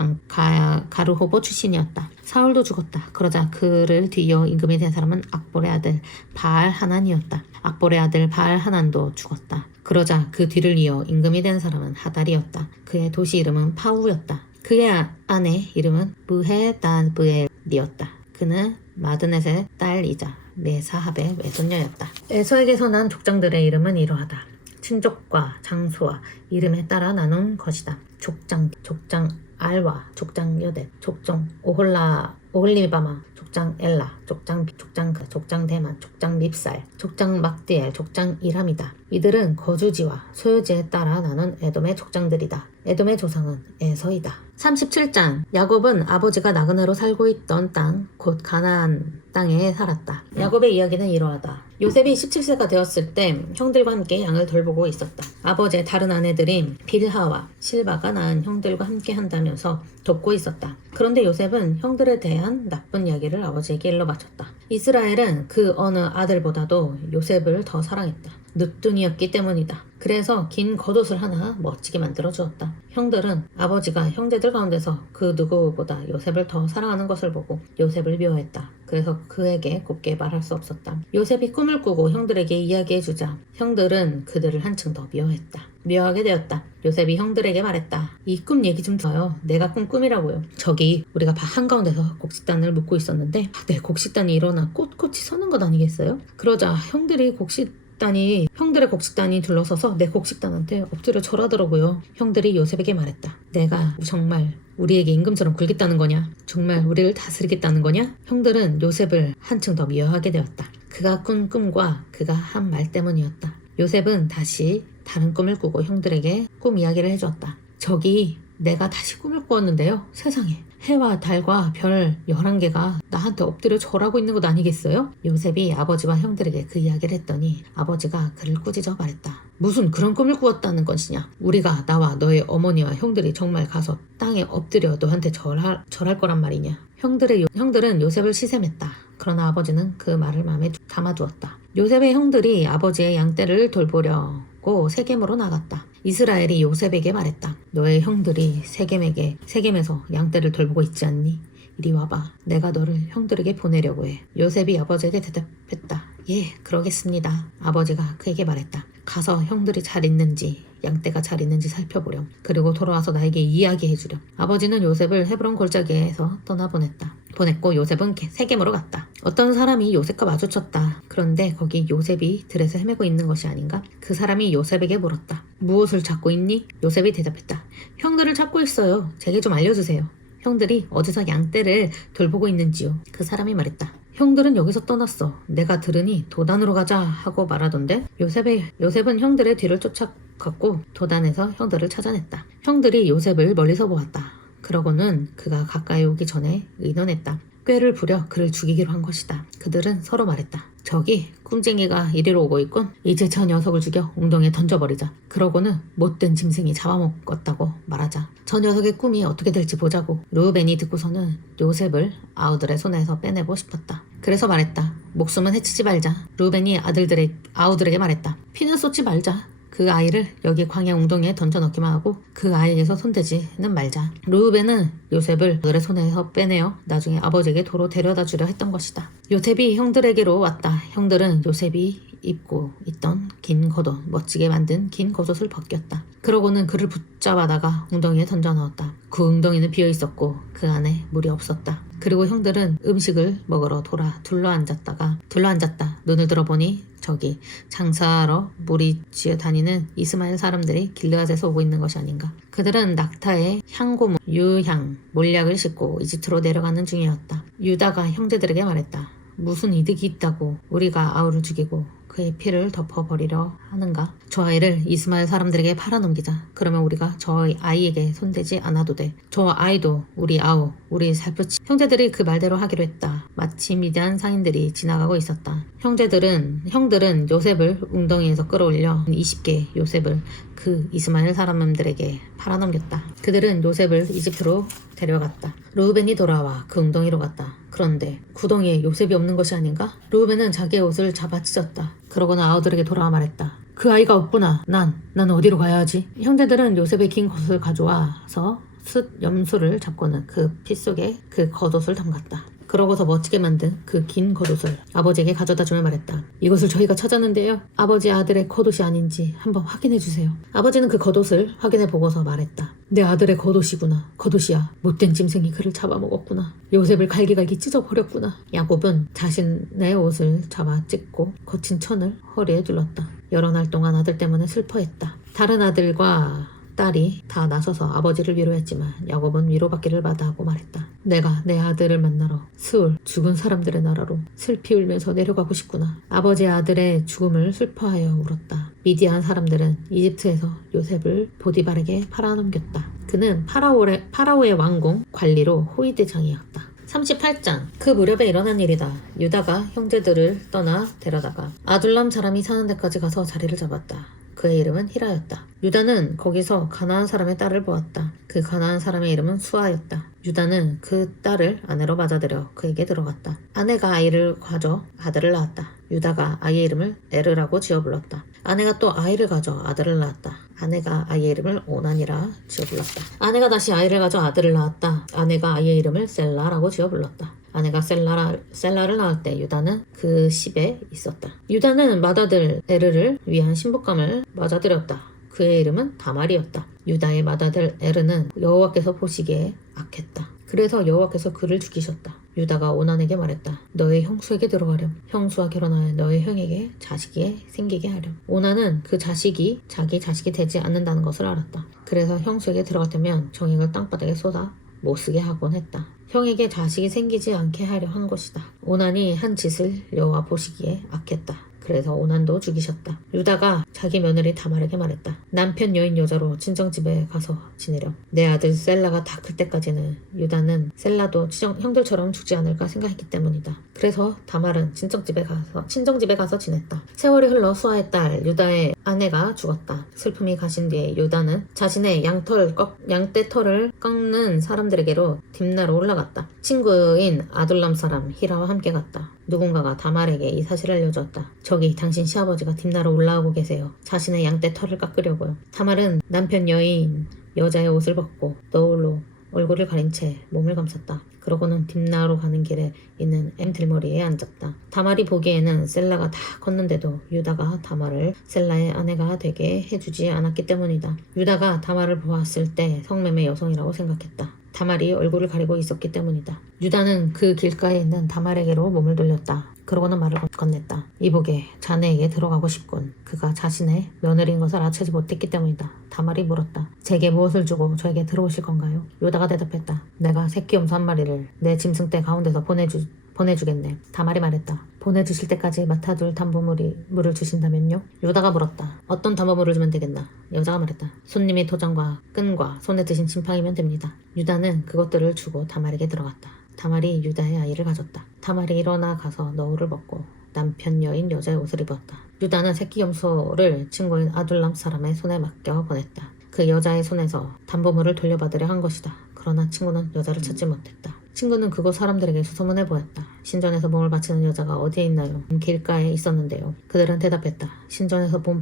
가르호보 출신이었다. 사울도 죽었다. 그러자 그를 뒤이어 임금이 된 사람은 악볼의 아들 바알 하난이었다. 악볼의 아들 바알 하난도 죽었다. 그러자 그 뒤를 이어 임금이 된 사람은 하달이었다. 그의 도시 이름은 파우였다. 그의 아내 이름은 무헤단브엘이었다. 그는 마드넷의 딸이자 메사합의 외손녀였다. 에서에게서 난 족장들의 이름은 이러하다. 친족과 장소와 이름에 따라 나눈 것이다. 족장 알와, 족장 여댓, 족종 오홀리바마, 족장 엘라, 족장 대만, 족장 밉살, 족장 막디엘, 족장 이람이다. 이들은 거주지와 소유지에 따라 나눈 에돔의 족장들이다. 에돔의 조상은 에서이다. 37장 야곱은 아버지가 나그네로 살고 있던 땅, 곧 가나안 땅에 살았다. 야곱의 이야기는 이러하다. 요셉이 17세가 되었을 때 형들과 함께 양을 돌보고 있었다. 아버지의 다른 아내들인 빌하와 실바가 낳은 형들과 함께 한다면서 돕고 있었다. 그런데 요셉은 형들에 대한 나쁜 이야기를 아버지에게 일러 바쳤다. 이스라엘은 그 어느 아들보다도 요셉을 더 사랑했다. 늦둥이였기 때문이다. 그래서 긴 겉옷을 하나 멋지게 만들어 주었다. 형들은 아버지가 형제들 가운데서 그 누구보다 요셉을 더 사랑하는 것을 보고 요셉을 미워했다. 그래서 그에게 곱게 말할 수 없었다. 요셉이 꿈을 꾸고 형들에게 이야기해주자 형들은 그들을 한층 더 미워하게 되었다. 요셉이 형들에게 말했다. 이 꿈 얘기 좀 들어요. 내가 꾼 꿈이라고요. 저기 우리가 밭 한가운데서 곡식단을 묶고 있었는데 내 곡식단이 일어나 꼿꼿이 서는 것 아니겠어요? 그러자 형들의 곡식단이 둘러서서 내 곡식단한테 엎드려 절하더라고요. 형들이 요셉에게 말했다. 내가 정말 우리에게 임금처럼 굴겠다는 거냐? 정말 우리를 다스리겠다는 거냐? 형들은 요셉을 한층 더 미워하게 되었다. 그가 꾼 꿈과 그가 한 말 때문이었다. 요셉은 다시 다른 꿈을 꾸고 형들에게 꿈 이야기를 해주었다. 저기 내가 다시 꿈을 꾸었는데요. 세상에 해와 달과 별 11개가 나한테 엎드려 절하고 있는 것 아니겠어요? 요셉이 아버지와 형들에게 그 이야기를 했더니 아버지가 그를 꾸짖어 말했다. 무슨 그런 꿈을 꾸었다는 것이냐? 우리가 나와 너의 어머니와 형들이 정말 가서 땅에 엎드려 너한테 절할 거란 말이냐? 형들은 요셉을 시샘했다. 그러나 아버지는 그 말을 마음에 담아두었다. 요셉의 형들이 아버지의 양떼를 돌보려고 세겜으로 나갔다. 이스라엘이 요셉에게 말했다. 너의 형들이 세겜에서 양떼를 돌보고 있지 않니? 이리 와봐. 내가 너를 형들에게 보내려고 해. 요셉이 아버지에게 대답했다. 예, 그러겠습니다. 아버지가 그에게 말했다. 가서 형들이 잘 있는지 양떼가 잘 있는지 살펴보렴. 그리고 돌아와서 나에게 이야기해주렴. 아버지는 요셉을 헤브론 골짜기에서 보냈고 요셉은 세겜으로 갔다. 어떤 사람이 요셉과 마주쳤다. 그런데 거기 요셉이 들에서 헤매고 있는 것이 아닌가? 그 사람이 요셉에게 물었다. 무엇을 찾고 있니? 요셉이 대답했다. 형들을 찾고 있어요. 제게 좀 알려주세요. 형들이 어디서 양떼를 돌보고 있는지요. 그 사람이 말했다. 형들은 여기서 떠났어. 내가 들으니 도단으로 가자 하고 말하던데 요셉은 형들의 뒤를 쫓아갔고 도단에서 형들을 찾아냈다. 형들이 요셉을 멀리서 보았다. 그러고는 그가 가까이 오기 전에 의논했다. 꾀를 부려 그를 죽이기로 한 것이다. 그들은 서로 말했다. 저기 꿈쟁이가 이리로 오고 있군. 이제 저 녀석을 죽여 웅덩이에 던져버리자. 그러고는 못된 짐승이 잡아먹었다고 말하자. 저 녀석의 꿈이 어떻게 될지 보자고. 르우벤이 듣고서는 요셉을 아우들의 손에서 빼내고 싶었다. 그래서 말했다. 목숨은 해치지 말자. 르우벤이 아우들에게 말했다. 피는 쏟지 말자. 그 아이를 여기 광야 웅덩이에 던져넣기만 하고 그 아이에게서 손대지는 말자. 르우벤은 요셉을 그들의 손에서 빼내어 나중에 아버지에게 도로 데려다 주려 했던 것이다. 요셉이 형들에게로 왔다. 형들은 요셉이 입고 있던 긴 겉옷, 멋지게 만든 긴 겉옷을 벗겼다. 그러고는 그를 붙잡아다가 웅덩이에 던져 넣었다. 그 웅덩이는 비어 있었고 그 안에 물이 없었다. 그리고 형들은 음식을 먹으러 둘러앉았다. 눈을 들어보니 저기 장사하러 무리지어 다니는 이스마엘 사람들이 길르앗에서 오고 있는 것이 아닌가. 그들은 낙타에 향고무, 유향, 몰약을 싣고 이집트로 내려가는 중이었다. 유다가 형제들에게 말했다. 무슨 이득이 있다고 우리가 아우를 죽이고 그의 피를 덮어버리려 하는가? 저 아이를 이스마엘 사람들에게 팔아넘기자. 그러면 우리가 저 아이에게 손대지 않아도 돼. 저 아이도 우리 아우, 우리 살포치. 형제들이 그 말대로 하기로 했다. 마치 미디안 상인들이 지나가고 있었다. 형들은 요셉을 웅덩이에서 끌어올려 20개 요셉을 그 이스마엘 사람들에게 팔아넘겼다. 그들은 요셉을 이집트로 데려갔다. 르우벤이 돌아와 그 웅덩이로 갔다. 그런데 구덩이에 요셉이 없는 것이 아닌가? 르우벤은 자기의 옷을 잡아 찢었다. 그러고는 아우들에게 돌아와 말했다. 그 아이가 없구나. 난 어디로 가야 하지? 형제들은 요셉의 긴 겉옷을 가져와서 염소를 잡고는 그 피 속에 그 겉옷을 담갔다. 그러고서 멋지게 만든 그 긴 겉옷을 아버지에게 가져다 주며 말했다. 이것을 저희가 찾았는데요. 아버지 아들의 겉옷이 아닌지 한번 확인해 주세요. 아버지는 그 겉옷을 확인해 보고서 말했다. 내 아들의 겉옷이구나. 겉옷이야. 못된 짐승이 그를 잡아먹었구나. 요셉을 갈기갈기 찢어버렸구나. 야곱은 자신의 옷을 잡아 찢고 거친 천을 허리에 둘렀다. 여러 날 동안 아들 때문에 슬퍼했다. 다른 아들과 딸이 다 나서서 아버지를 위로했지만 야곱은 위로받기를 마다하고 말했다. 내가 내 아들을 만나러 스울 죽은 사람들의 나라로 슬피 울면서 내려가고 싶구나. 아버지 아들의 죽음을 슬퍼하여 울었다. 미디안 사람들은 이집트에서 요셉을 보디발에게 팔아넘겼다. 그는 파라오의 왕궁 관리로 호위대장이었다. 38장. 그 무렵에 일어난 일이다. 유다가 형제들을 떠나 데려다가 아둘람 사람이 사는 데까지 가서 자리를 잡았다. 그의 이름은 히라였다. 유다는 거기서 가나안 사람의 딸을 보았다. 그 가나안 사람의 이름은 수아였다. 유다는 그 딸을 아내로 맞아들여 그에게 들어갔다. 아내가 아이를 가져 아들을 낳았다. 유다가 아이의 이름을 에르라고 지어 불렀다. 아내가 또 아이를 가져 아들을 낳았다. 아내가 아이의 이름을 오난이라 지어 불렀다. 아내가 다시 아이를 가져 아들을 낳았다. 아내가 아이의 이름을 셀라라고 지어 불렀다. 아내가 셀라를 낳을 때 유다는 그 집에 있었다. 유다는 맏아들 에르를 위한 신부감을 맞아들였다. 그의 이름은 다말이었다. 유다의 맏아들 에르는 여호와께서 보시기에 악했다. 그래서 여호와께서 그를 죽이셨다. 유다가 오난에게 말했다. 너의 형수에게 들어가렴. 형수와 결혼하여 너의 형에게 자식이 생기게 하렴. 오난은 그 자식이 자기 자식이 되지 않는다는 것을 알았다. 그래서 형수에게 들어갔다면 정액을 땅바닥에 쏟아 못쓰게 하곤 했다. 형에게 자식이 생기지 않게 하려 한 것이다. 오난이 한 짓을 여호와 보시기에 악했다. 그래서 오난도 죽이셨다. 유다가 자기 며느리 다말에게 말했다. 남편 여인 여자로 친정집에 가서 지내렴. 내 아들 셀라가 다 클 때까지는 유다는 셀라도 형들처럼 죽지 않을까 생각했기 때문이다. 그래서 다말은 친정집에 가서 지냈다. 세월이 흘러 수아의 딸 유다의 아내가 죽었다. 슬픔이 가신 뒤에 유다는 자신의 양떼 털을 꺾는 사람들에게로 딥나로 올라갔다. 친구인 아둘람 사람 히라와 함께 갔다. 누군가가 다말에게 이 사실을 알려주었다. 저기 당신 시아버지가 딥나로 올라오고 계세요. 자신의 양떼 털을 깎으려고요. 다말은 남편 여인 여자의 옷을 벗고 너울로 얼굴을 가린 채 몸을 감쌌다. 그러고는 딥나로 가는 길에 있는 엠들머리에 앉았다. 다말이 보기에는 셀라가 다 컸는데도 유다가 다말을 셀라의 아내가 되게 해주지 않았기 때문이다. 유다가 다말을 보았을 때 성매매 여성이라고 생각했다. 다말이 얼굴을 가리고 있었기 때문이다. 유다는 그 길가에 있는 다말에게로 몸을 돌렸다. 그러고는 말을 건넸다. 이보게, 자네에게 들어가고 싶군. 그가 자신의 며느리인 것을 알아채지 못했기 때문이다. 다말이 물었다. 제게 무엇을 주고 저에게 들어오실 건가요? 유다가 대답했다. 내가 새끼 염소 한 마리를 내 짐승떼 가운데서 보내주겠네. 다말이 말했다. 보내주실 때까지 맡아둘 담보물을 주신다면요? 유다가 물었다. 어떤 담보물을 주면 되겠나? 여자가 말했다. 손님이 도장과 끈과 손에 드신 지팡이면 됩니다. 유다는 그것들을 주고 다말에게 들어갔다. 다말이 유다의 아이를 가졌다. 다말이 일어나 가서 너울을 벗고 남편 여인 여자의 옷을 입었다. 유다는 새끼 염소를 친구인 아둘람 사람의 손에 맡겨 보냈다. 그 여자의 손에서 담보물을 돌려받으려 한 것이다. 그러나 친구는 여자를 찾지 못했다. 친구는 그곳 사람들에게 수소문해 보였다. 신전에서 몸을 바치는 여자가 어디에 있나요? 길가에 있었는데요. 그들은 대답했다. 신전에서 몸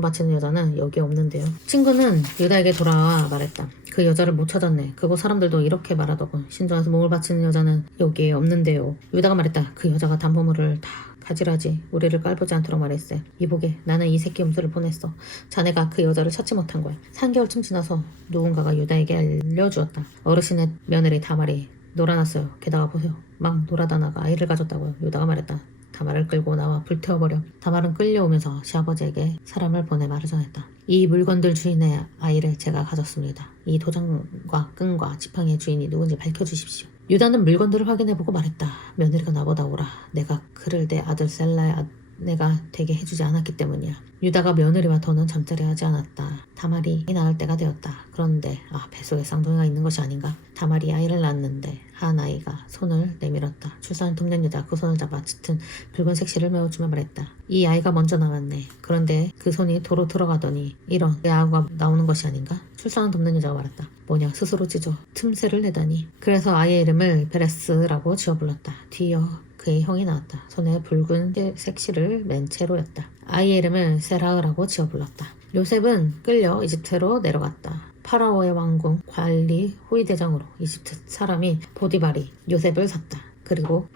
바치는 여자는 여기 없는데요. 친구는 유다에게 돌아와 말했다. 그 여자를 못 찾았네. 그곳 사람들도 이렇게 말하더군. 신전에서 몸을 바치는 여자는 여기에 없는데요. 유다가 말했다. 그 여자가 담보물을 다 가지라지 우리를 깔보지 않도록 말했어. 이보게, 나는 이 새끼 염소를 보냈어. 자네가 그 여자를 찾지 못한 거야. 3개월쯤 지나서 누군가가 유다에게 알려주었다. 어르신의 며느리 다말이 놀아났어요. 게다가 보세요. 막 놀아다나가 아이를 가졌다고요. 유다가 말했다. 다말을 끌고 나와 불태워버려. 다말은 끌려오면서 시아버지에게 사람을 보내 말을 전했다. 이 물건들 주인의 아이를 제가 가졌습니다. 이 도장과 끈과 지팡이의 주인이 누군지 밝혀주십시오. 유다는 물건들을 확인해보고 말했다. 며느리가 나보다 오라. 내가 그를 내 아들 셀라의 아내가 되게 해주지 않았기 때문이야. 유다가 며느리와 더는 잠자리 하지 않았다. 다말이 낳을 때가 되었다. 그런데 뱃속에 쌍둥이가 있는 것이 아닌가? 다말이 아이를 낳았는데 한 아이가 손을 내밀었다. 출산을 돕는 여자 그 손을 잡아 짙은 붉은 색시를 메워주며 말했다. 이 아이가 먼저 나왔네. 그런데 그 손이 도로 들어가더니 이런 내 아우가 나오는 것이 아닌가? 출산을 돕는 여자가 말했다. 뭐냐, 스스로 찢어 틈새를 내다니. 그래서 아이의 이름을 베레스라고 지어 불렀다. 뒤이어 그의 형이 나왔다. 손에 붉은 색시를 맨 채로였다. 아이의 이름을 세라흐라고 지어 불렀다. 요셉은 끌려 이집트로 내려갔다. 파라오의 왕궁 관리 호위대장으로 이집트 사람인 보디발이 요셉을 샀다. 그리고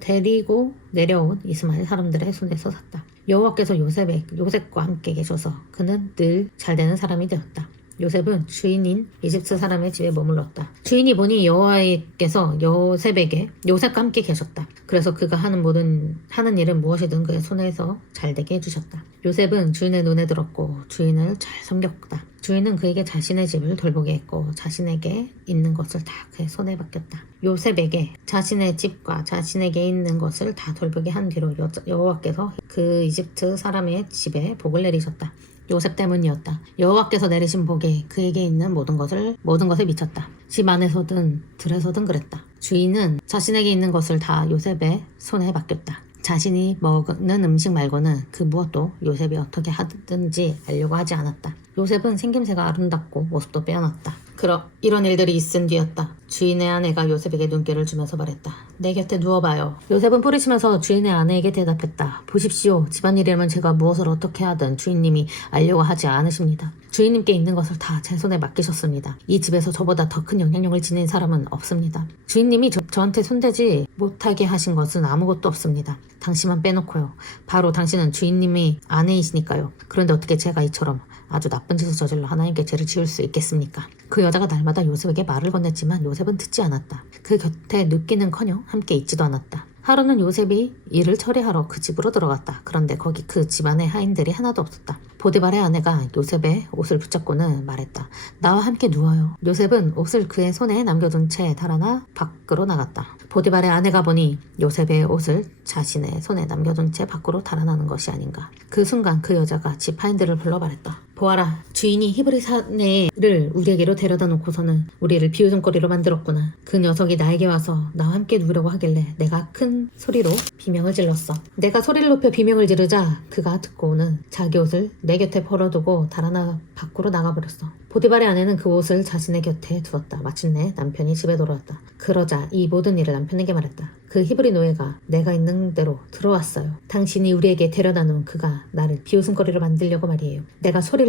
데리고 내려온 이스마엘 사람들의 손에서 샀다. 여호와께서 요셉과 함께 계셔서 그는 늘 잘되는 사람이 되었다. 요셉은 주인인 이집트 사람의 집에 머물렀다. 주인이 보니 여호와께서 요셉과 함께 계셨다. 그래서 그가 하는 일은 무엇이든 그의 손에서 잘되게 해주셨다. 요셉은 주인의 눈에 들었고 주인을 잘 섬겼다. 주인은 그에게 자신의 집을 돌보게 했고 자신에게 있는 것을 다 그의 손에 맡겼다. 요셉에게 자신의 집과 자신에게 있는 것을 다 돌보게 한 뒤로 여호와께서 그 이집트 사람의 집에 복을 내리셨다. 요셉 때문이었다. 여호와께서 내리신 복에 그에게 있는 모든 것에 미쳤다. 집 안에서든 들에서든 그랬다. 주인은 자신에게 있는 것을 다 요셉의 손에 맡겼다. 자신이 먹는 음식 말고는 그 무엇도 요셉이 어떻게 하든지 알려고 하지 않았다. 요셉은 생김새가 아름답고 모습도 빼어났다. 이런 일들이 있은 뒤였다. 주인의 아내가 요셉에게 눈길을 주면서 말했다. 내 곁에 누워봐요. 요셉은 뿌리치면서 주인의 아내에게 대답했다. 보십시오. 집안일이라면 제가 무엇을 어떻게 하든 주인님이 알려고 하지 않으십니다. 주인님께 있는 것을 다 제 손에 맡기셨습니다. 이 집에서 저보다 더 큰 영향력을 지닌 사람은 없습니다. 주인님이 저한테 손대지 못하게 하신 것은 아무것도 없습니다. 당신만 빼놓고요. 바로 당신은 주인님이 아내이시니까요. 그런데 어떻게 제가 이처럼 아주 나쁜 짓을 저질러 하나님께 죄를 지을 수 있겠습니까? 그 여자가 날마다 요셉에게 말을 건넸지만 요셉은 듣지 않았다. 그 곁에 눕기는커녕 함께 있지도 않았다. 하루는 요셉이 일을 처리하러 그 집으로 들어갔다. 그런데 거기 그 집안에 하인들이 하나도 없었다. 보디발의 아내가 요셉의 옷을 붙잡고는 말했다. 나와 함께 누워요. 요셉은 옷을 그의 손에 남겨둔 채 달아나 밖으로 나갔다. 보디발의 아내가 보니 요셉의 옷을 자신의 손에 남겨둔 채 밖으로 달아나는 것이 아닌가. 그 순간 그 여자가 집 하인들을 불러 말했다. 보아라, 주인이 히브리 사내를 우리에게로 데려다 놓고서는 우리를 비웃음거리로 만들었구나. 그 녀석이 나에게 와서 나와 함께 누우려고 하길래 내가 큰 소리로 비명을 질렀어. 내가 소리를 높여 비명을 지르자 그가 듣고는 자기 옷을 내 곁에 벌어두고 달아나 밖으로 나가버렸어. 보디발의 아내는 그 옷을 자신의 곁에 두었다. 마침내 남편이 집에 돌아왔다. 그러자 이 모든 일을 남편에게 말했다. 그 히브리 노예가 내가 있는 대로 들어왔어요. 당신이 우리에게 데려다 놓은 그가 나를 비웃음거리로 만들려고 말이에요. 내가 소리를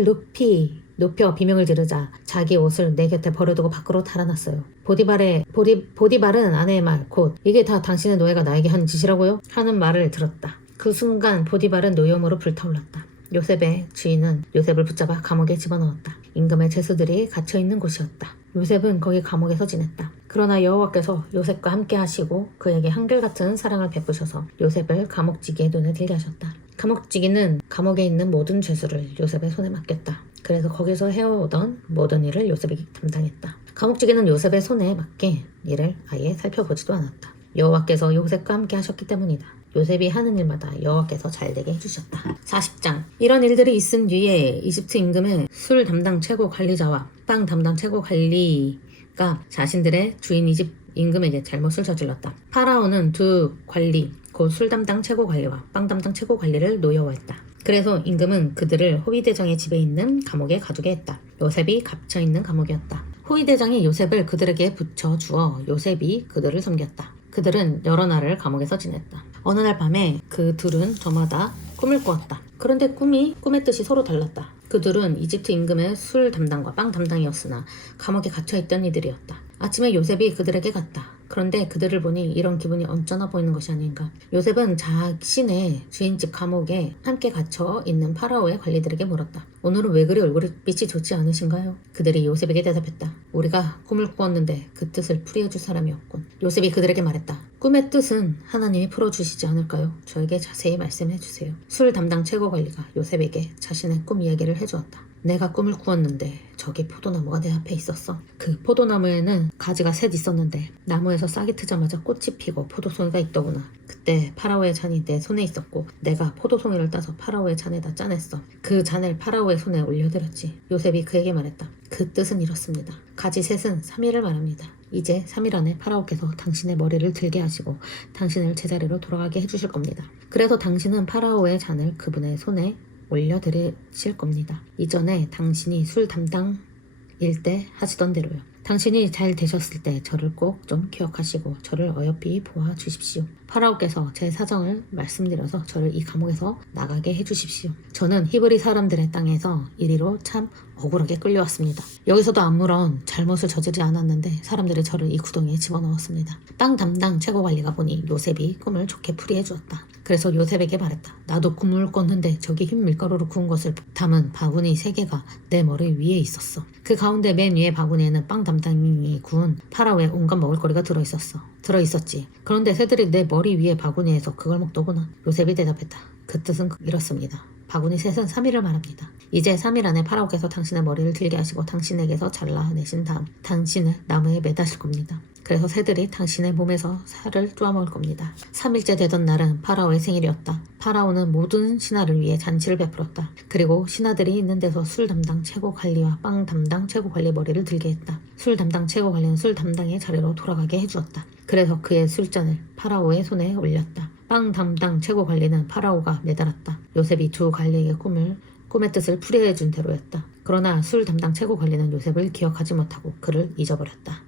높여 비명을 지르자 자기 옷을 내 곁에 버려두고 밖으로 달아났어요. 보디발은 아내의 말, 곧 이게 다 당신의 노예가 나에게 한 짓이라고요? 하는 말을 들었다. 그 순간 보디발은 노여움으로 불타올랐다. 요셉의 주인은 요셉을 붙잡아 감옥에 집어넣었다. 임금의 죄수들이 갇혀있는 곳이었다. 요셉은 거기 감옥에서 지냈다. 그러나 여호와께서 요셉과 함께 하시고 그에게 한결같은 사랑을 베푸셔서 요셉을 감옥지기의 눈에 들게 하셨다. 감옥지기는 감옥에 있는 모든 죄수를 요셉의 손에 맡겼다. 그래서 거기서 해오던 모든 일을 요셉이 담당했다. 감옥지기는 요셉의 손에 맡긴 일을 아예 살펴보지도 않았다. 여호와께서 요셉과 함께 하셨기 때문이다. 요셉이 하는 일마다 여호와께서 잘되게 해주셨다. 40장. 이런 일들이 있은 뒤에 이집트 임금의 술 담당 최고 관리자와 빵 담당 최고 관리가 자신들의 주인 이집 임금에게 잘못을 저질렀다. 파라오는 두 관리, 곧 술 담당 최고 관리와 빵 담당 최고 관리를 노여워했다. 그래서 임금은 그들을 호위대장의 집에 있는 감옥에 가두게 했다. 요셉이 갇혀있는 감옥이었다. 호위대장이 요셉을 그들에게 붙여주어 요셉이 그들을 섬겼다. 그들은 여러 날을 감옥에서 지냈다. 어느 날 밤에 그 둘은 저마다 꿈을 꾸었다. 그런데 꿈의 뜻이 서로 달랐다. 그 둘은 이집트 임금의 술 담당과 빵 담당이었으나 감옥에 갇혀있던 이들이었다. 아침에 요셉이 그들에게 갔다. 그런데 그들을 보니 이런 기분이 언짢아 보이는 것이 아닌가. 요셉은 자신의 주인집 감옥에 함께 갇혀 있는 파라오의 관리들에게 물었다. 오늘은 왜 그리 얼굴빛이 좋지 않으신가요? 그들이 요셉에게 대답했다. 우리가 꿈을 꾸었는데 그 뜻을 풀이해줄 사람이 없군. 요셉이 그들에게 말했다. 꿈의 뜻은 하나님이 풀어주시지 않을까요? 저에게 자세히 말씀해주세요. 술 담당 최고 관리가 요셉에게 자신의 꿈 이야기를 해주었다. 내가 꿈을 꾸었는데 저기 포도나무가 내 앞에 있었어. 그 포도나무에는 가지가 셋 있었는데 나무에서 싹이 트자마자 꽃이 피고 포도송이가 있더구나. 그때 파라오의 잔이 내 손에 있었고 내가 포도송이를 따서 파라오의 잔에다 짜냈어. 그 잔을 파라오의 손에 올려드렸지. 요셉이 그에게 말했다. 그 뜻은 이렇습니다. 가지 셋은 3일을 말합니다. 이제 3일 안에 파라오께서 당신의 머리를 들게 하시고 당신을 제자리로 돌아가게 해주실 겁니다. 그래서 당신은 파라오의 잔을 그분의 손에 올려드리실 겁니다. 이전에 당신이 술 담당일 때 하시던 대로요. 당신이 잘 되셨을 때 저를 꼭 좀 기억하시고 저를 어여삐 보아 주십시오. 파라오께서 제 사정을 말씀드려서 저를 이 감옥에서 나가게 해주십시오. 저는 히브리 사람들의 땅에서 이리로 참 억울하게 끌려왔습니다. 여기서도 아무런 잘못을 저지르지 않았는데 사람들이 저를 이 구덩이에 집어넣었습니다. 땅 담당 최고관리가 보니 요셉이 꿈을 좋게 풀이해 주었다. 그래서 요셉에게 말했다. 나도 꿈을 꿨는데 저기 흰 밀가루로 구운 것을 담은 바구니 3개가 내 머리 위에 있었어. 그 가운데 맨 위에 바구니에는 빵 담당이 구운 파라오의 온갖 먹을거리가 들어있었지. 그런데 새들이 내 머리 위에 바구니에서 그걸 먹더구나. 요셉이 대답했다. 그 뜻은 이렇습니다. 바구니 셋은 3일을 말합니다. 이제 3일 안에 파라오께서 당신의 머리를 들게 하시고 당신에게서 잘라내신 다음 당신을 나무에 매다실 겁니다. 그래서 새들이 당신의 몸에서 살을 쪼아먹을 겁니다. 3일째 되던 날은 파라오의 생일이었다. 파라오는 모든 신하를 위해 잔치를 베풀었다. 그리고 신하들이 있는 데서 술 담당 최고 관리와 빵 담당 최고 관리 머리를 들게 했다. 술 담당 최고 관리는 술 담당의 자리로 돌아가게 해주었다. 그래서 그의 술잔을 파라오의 손에 올렸다. 빵 담당 최고 관리는 파라오가 매달았다. 요셉이 두 관리에게 꿈의 뜻을 풀이해준 대로였다. 그러나 술 담당 최고 관리는 요셉을 기억하지 못하고 그를 잊어버렸다.